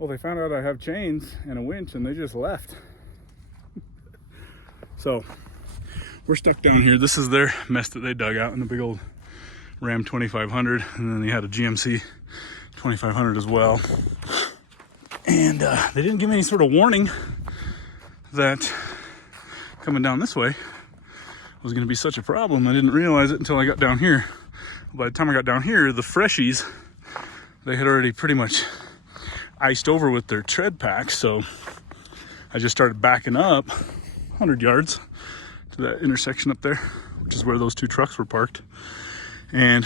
Well, they found out I have chains and a winch and they just left. So we're stuck down here. This is their mess that they dug out in the big old Ram 2500, and then they had a GMC 2500 as well. And they didn't give me any sort of warning that coming down this way was going to be such a problem. I didn't realize it until I got down here. By the time I got down here, the freshies, they had already pretty much iced over with their tread packs. So I just started backing up 100 yards to that intersection up there, which is where those two trucks were parked. And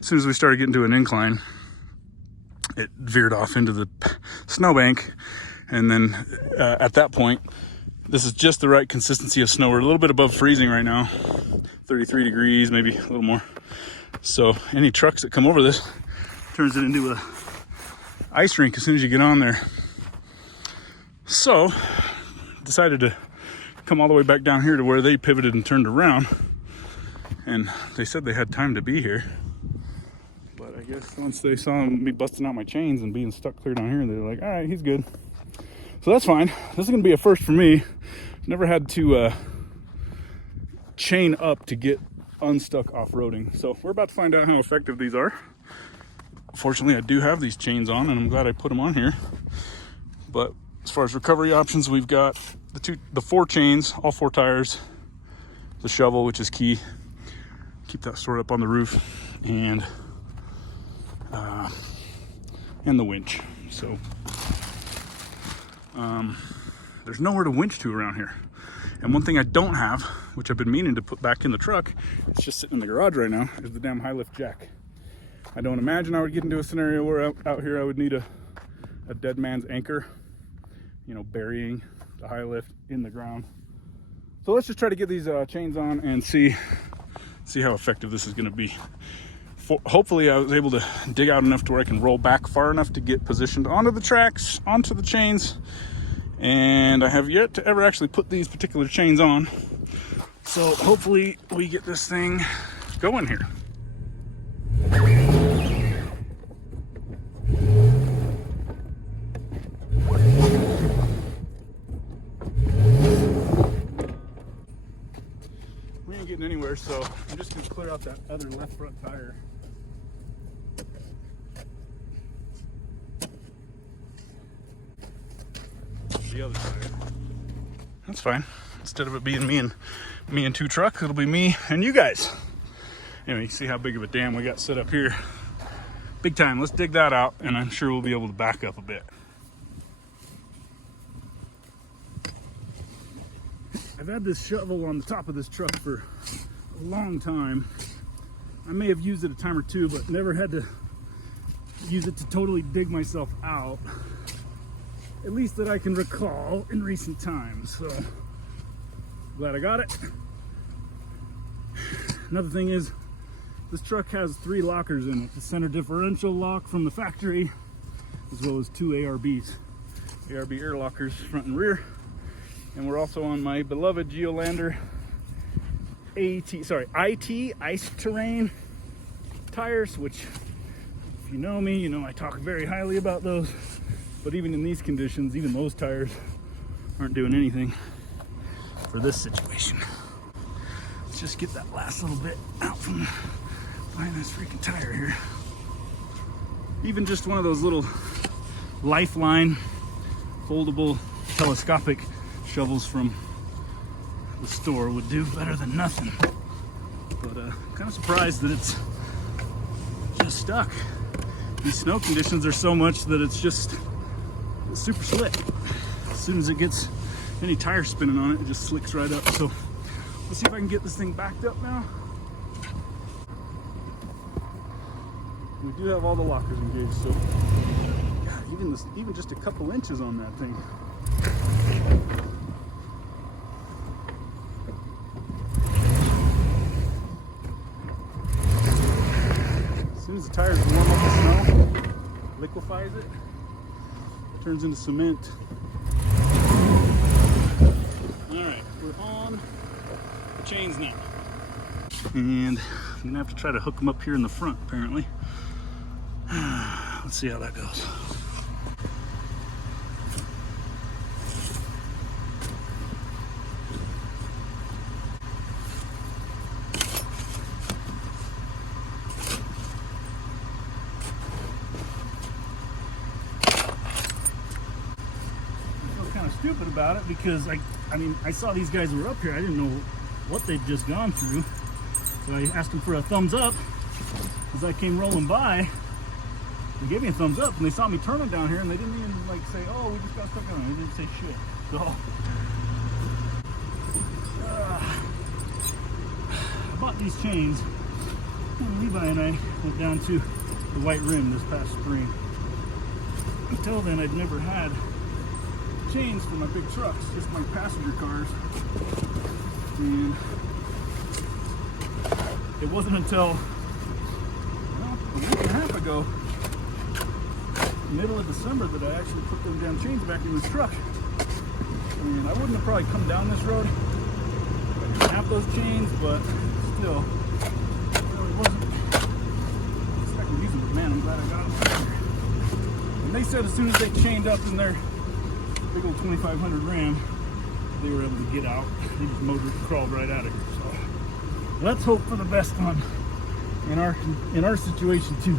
as soon as we started getting to an incline, it veered off into the snowbank. And then at that point, this is just the right consistency of snow. We're a little bit above freezing right now, 33 degrees, maybe a little more. So any trucks that come over this turns it into a ice rink as soon as you get on there. So decided to come all the way back down here to where they pivoted and turned around. And they said they had time to be here. But I guess once they saw me busting out my chains and being stuck clear down here, they're like, all right, he's good. So that's fine. This is gonna be a first for me. Never had to chain up to get unstuck off-roading. So we're about to find out how effective these are. Fortunately, I do have these chains on, and I'm glad I put them on here. But as far as recovery options, we've got the 4 chains, all 4 tires, the shovel, which is key. Keep that stored up on the roof, and the winch. So there's nowhere to winch to around here. And one thing I don't have, which I've been meaning to put back in the truck, it's just sitting in the garage right now, is the damn high lift jack. I don't imagine I would get into a scenario where out here I would need a dead man's anchor, you know, burying the high lift in the ground. So let's just try to get these chains on and see how effective this is going to be. Hopefully I was able to dig out enough to where I can roll back far enough to get positioned onto the tracks, onto the chains. And I have yet to ever actually put these particular chains on. So hopefully we get this thing going here. We ain't getting anywhere, so I'm just gonna clear out that other left front tire. The other tire. That's fine. Instead of it being me and 2 trucks, it'll be me and you guys. Anyway, you see how big of a dam we got set up here. Big time. Let's dig that out, and I'm sure we'll be able to back up a bit. I've had this shovel on the top of this truck for a long time. I may have used it a time or 2, but never had to use it to totally dig myself out. At least that I can recall in recent times. So glad I got it. Another thing is, this truck has 3 lockers in it. The center differential lock from the factory, as well as 2 ARBs. ARB air lockers, front and rear. And we're also on my beloved Geolander IT Ice Terrain tires, which, if you know me, you know I talk very highly about those. But even in these conditions, even those tires aren't doing anything for this situation. Let's just get that last little bit out from behind this freaking tire here. Even just one of those little Lifeline foldable telescopic shovels from the store would do better than nothing. But kind of surprised that it's just stuck. These snow conditions are so much that it's just super slick. As soon as it gets any tire spinning on it, it just slicks right up. So let's see if I can get this thing backed up now. We do have all the lockers engaged, so God, even just a couple inches on that thing. As soon as the tires warm up the snow, liquefies it, turns into cement. All right, we're on the chains now. And I'm gonna have to try to hook them up here in the front, apparently. Let's see how that goes. stupid about it because I mean, I saw these guys who were up here. I didn't know what they'd just gone through. So I asked them for a thumbs up. As I came rolling by, they gave me a thumbs up, and they saw me turning down here, and they didn't even like say, "Oh, we just got stuck on it." They didn't say shit. So I bought these chains, and Levi and I went down to the White Rim this past spring. Until then, I'd never had chains for my big trucks, just my passenger cars. And it wasn't until a week and a half ago, middle of December, that I actually put them damn chains back in this truck. I mean, I wouldn't have probably come down this road if I didn't have those chains, but still, it really wasn't expecting these, but man, I'm glad I got them. And they said as soon as they chained up in their big old 2500 Ram, they were able to get out. They just motor crawled right out of here. So let's hope for the best one in our situation too.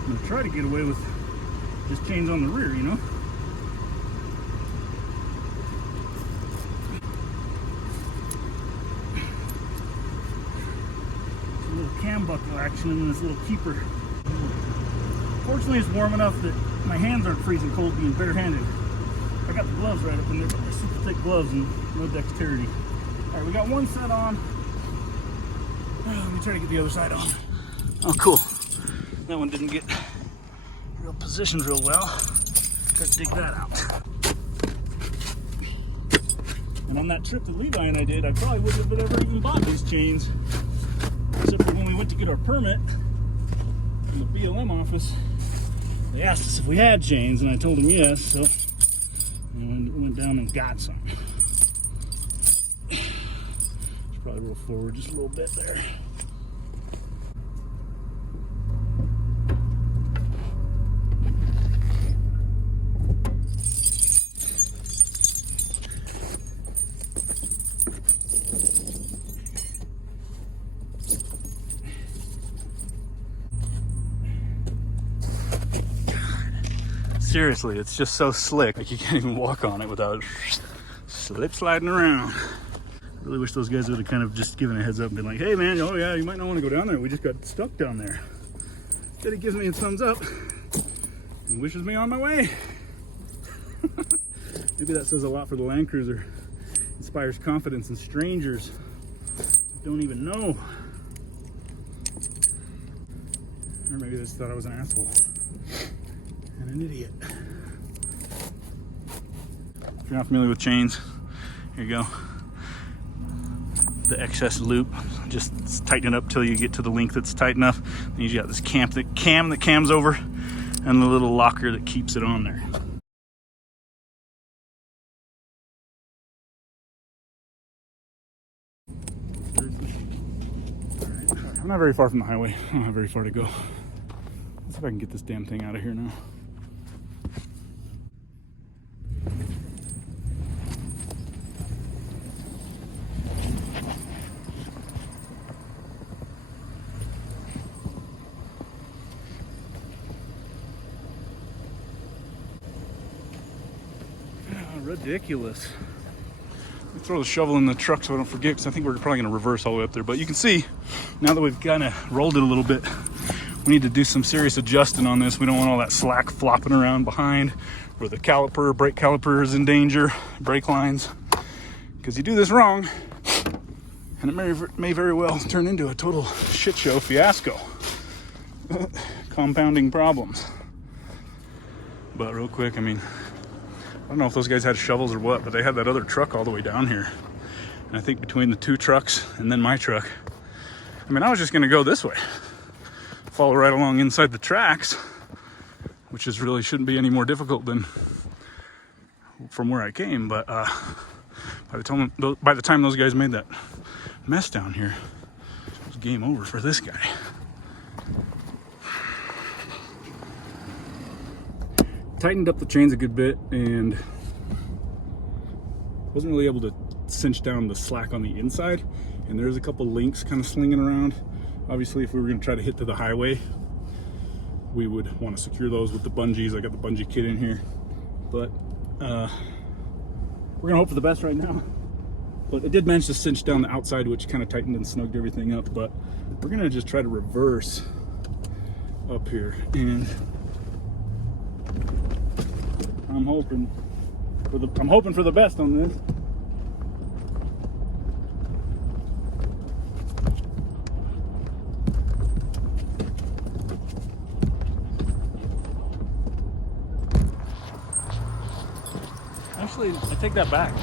I'm gonna try to get away with just chains on the rear, you know. A little cam buckle action in this little keeper. Fortunately, it's warm enough that my hands aren't freezing cold being barehanded. I got the gloves right up in there, but they're super thick gloves and no dexterity. All right, we got one set on. Let me try to get the other side on. Oh, cool. That one didn't get real positioned real well. Try to dig that out. And on that trip that Levi and I did, I probably wouldn't have ever even bought these chains, except for when we went to get our permit in the BLM office. They asked us if we had chains, and I told them yes, so I went down and got some. Should probably roll forward just a little bit there. Seriously, it's just so slick. Like you can't even walk on it without slip sliding around. I really wish those guys would have kind of just given a heads up and been like, "Hey man, oh yeah, you might not want to go down there. We just got stuck down there." Instead, he gives me a thumbs up and wishes me on my way. Maybe that says a lot for the Land Cruiser. Inspires confidence in strangers who don't even know. Or maybe they just thought I was an asshole and an idiot. If you're not familiar with chains, here you go. The excess loop, just tighten it up till you get to the length that's tight enough. Then you got this cam that cams over, and the little locker that keeps it on there. Alright, I'm not very far from the highway. I don't have very far to go. Let's see if I can get this damn thing out of here now. Ridiculous. Let me throw the shovel in the truck so I don't forget, because I think we're probably going to reverse all the way up there. But you can see, now that we've kind of rolled it a little bit, we need to do some serious adjusting on this. We don't want all that slack flopping around behind where the caliper, brake caliper is in danger, brake lines. Because you do this wrong, and it may very well turn into a total shit show fiasco. Compounding problems. But real quick, I mean, I don't know if those guys had shovels or what, but they had that other truck all the way down here. And I think between the two trucks and then my truck, I mean, I was just gonna go this way, follow right along inside the tracks, which is really shouldn't be any more difficult than from where I came, but by the time those guys made that mess down here, it was game over for this guy. Tightened up the chains a good bit and wasn't really able to cinch down the slack on the inside, and there's a couple links kind of slinging around. Obviously, if we were going to try to hit to the highway, we would want to secure those with the bungees. I got the bungee kit in here, but we're gonna hope for the best right now. But it did manage to cinch down the outside, which kind of tightened and snugged everything up. But we're gonna just try to reverse up here, and I'm hoping for the best on this. Actually, I take that back.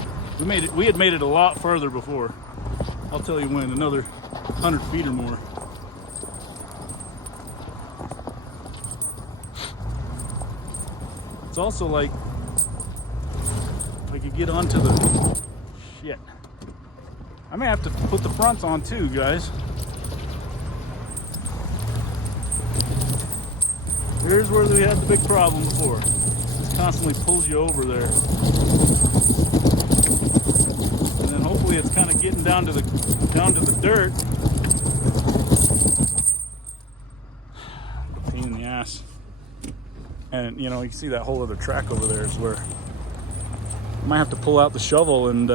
We had made it a lot further before. I'll tell you when, another 100 feet or more. It's also like if I could get onto the shit. I may have to put the fronts on too, guys. Here's where we had the big problem before. It constantly pulls you over there. And then hopefully it's kind of getting down to the dirt. Pain in the ass. And you know, you can see that whole other track over there is where I might have to pull out the shovel and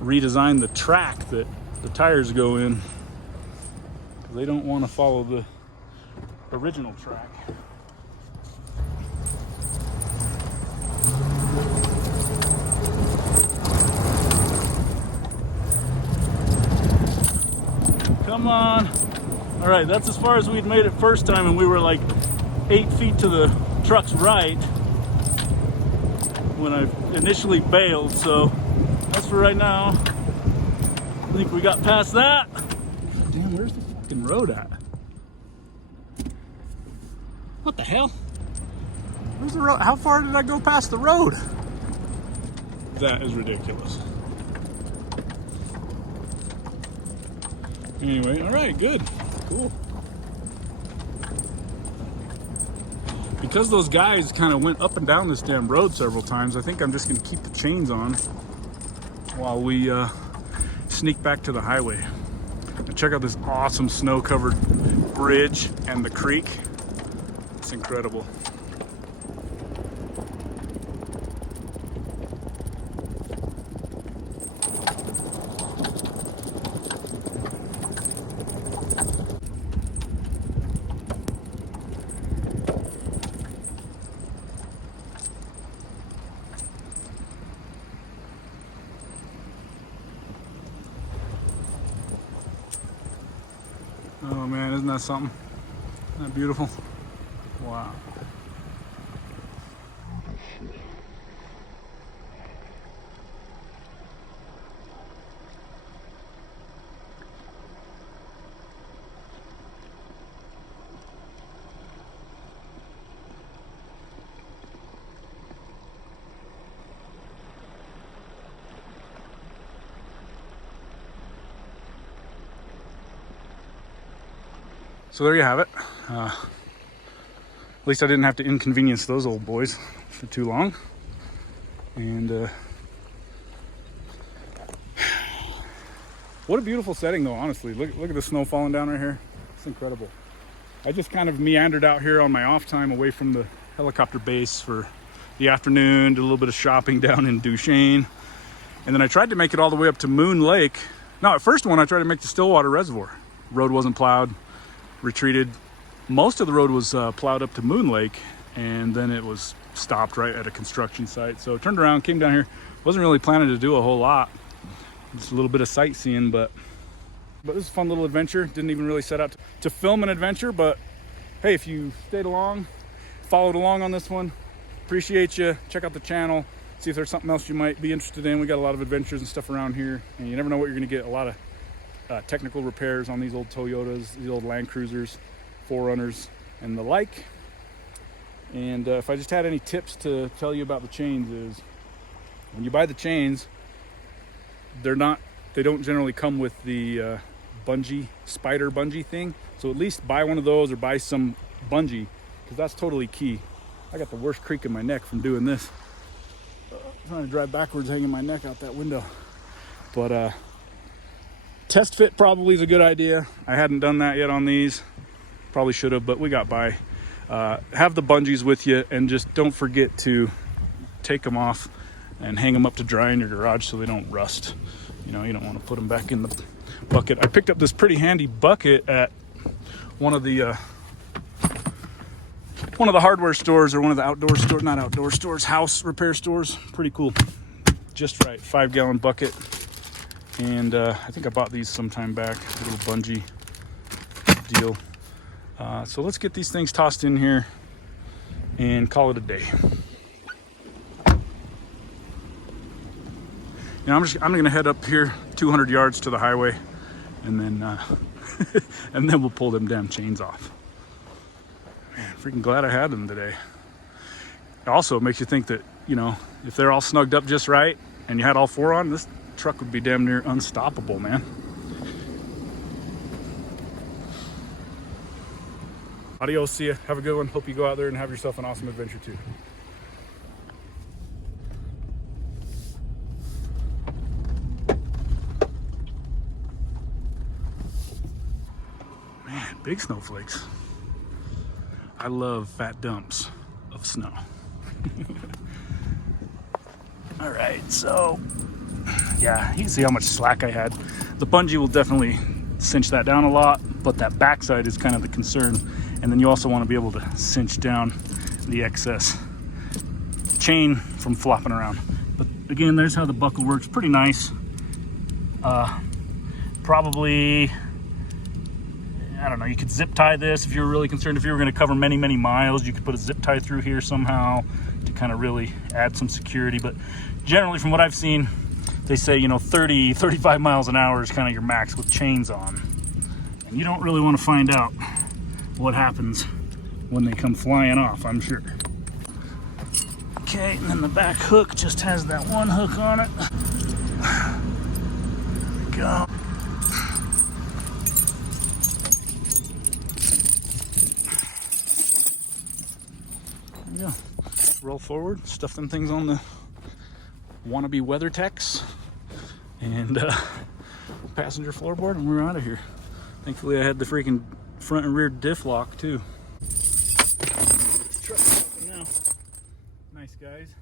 redesign the track that the tires go in. They don't want to follow the original track. Come on. All right, that's as far as we'd made it first time, and we were like 8 feet to the truck's right when I initially bailed, so that's for right now. I think we got past that. Damn, where's the fucking road at? What the hell? Where's the road? How far did I go past the road? That is ridiculous. Anyway, all right, good, cool. Because those guys kind of went up and down this damn road several times, I think I'm just gonna keep the chains on while we sneak back to the highway. And check out this awesome snow-covered bridge and the creek. It's incredible. Oh man, isn't that something? Isn't that beautiful? Wow. So there you have it. At least I didn't have to inconvenience those old boys for too long. And what a beautiful setting though, honestly. Look at the snow falling down right here. It's incredible. I just kind of meandered out here on my off time away from the helicopter base for the afternoon, did a little bit of shopping down in Duchesne. And then I tried to make it all the way up to Moon Lake. No, at first one I tried to make the Stillwater Reservoir. Road wasn't plowed. Retreated. Most of the road was plowed up to Moon Lake, and then it was stopped right at a construction site. So turned around, came down here. Wasn't really planning to do a whole lot. Just a little bit of sightseeing, but this is a fun little adventure. Didn't even really set out to film an adventure, but hey, if you stayed along, followed along on this one, appreciate you. Check out the channel, see if there's something else you might be interested in. We got a lot of adventures and stuff around here, and you never know what you're gonna get. A lot of technical repairs on these old Toyotas, these old Land Cruisers, 4Runners, and the like. And if I just had any tips to tell you about the chains is, when you buy the chains, they don't generally come with the spider bungee thing. So at least buy one of those or buy some bungee, because that's totally key. I got the worst creak in my neck from doing this. Trying to drive backwards, hanging my neck out that window. But test fit probably is a good idea. I hadn't done that yet on these. Probably should have, but we got by. Have the bungees with you, and just don't forget to take them off and hang them up to dry in your garage so they don't rust. You know, you don't want to put them back in the bucket. I picked up this pretty handy bucket at one of the hardware stores, or one of the outdoor stores, not outdoor stores, house repair stores. Pretty cool. Just right, 5-gallon bucket. And I think I bought these sometime back, a little bungee deal. So let's get these things tossed in here and call it a day. Now I'm gonna head up here 200 yards to the highway, and then and then we'll pull them damn chains off. Man, freaking glad I had them today. Also, it makes you think that, you know, if they're all snugged up just right and you had all 4 on, this truck would be damn near unstoppable, man. Adios, see ya. Have a good one. Hope you go out there and have yourself an awesome adventure too. Man, big snowflakes. I love fat dumps of snow. All right, so yeah, you can see how much slack I had. The bungee will definitely cinch that down a lot, but that backside is kind of the concern. And then you also want to be able to cinch down the excess chain from flopping around. But again, there's how the buckle works. Pretty nice. Probably, I don't know, you could zip tie this if you're really concerned. If you were going to cover many, many miles, you could put a zip tie through here somehow to kind of really add some security. But generally, from what I've seen, they say, you know, 30, 35 miles an hour is kind of your max with chains on. And you don't really want to find out what happens when they come flying off, I'm sure. Okay, and then the back hook just has that one hook on it. There we go. There we go. Roll forward, stuff them things on the wannabe WeatherTechs, and passenger floorboard, and we're out of here. Thankfully, I had the freaking front and rear diff lock too. This truck's open now. Nice, guys.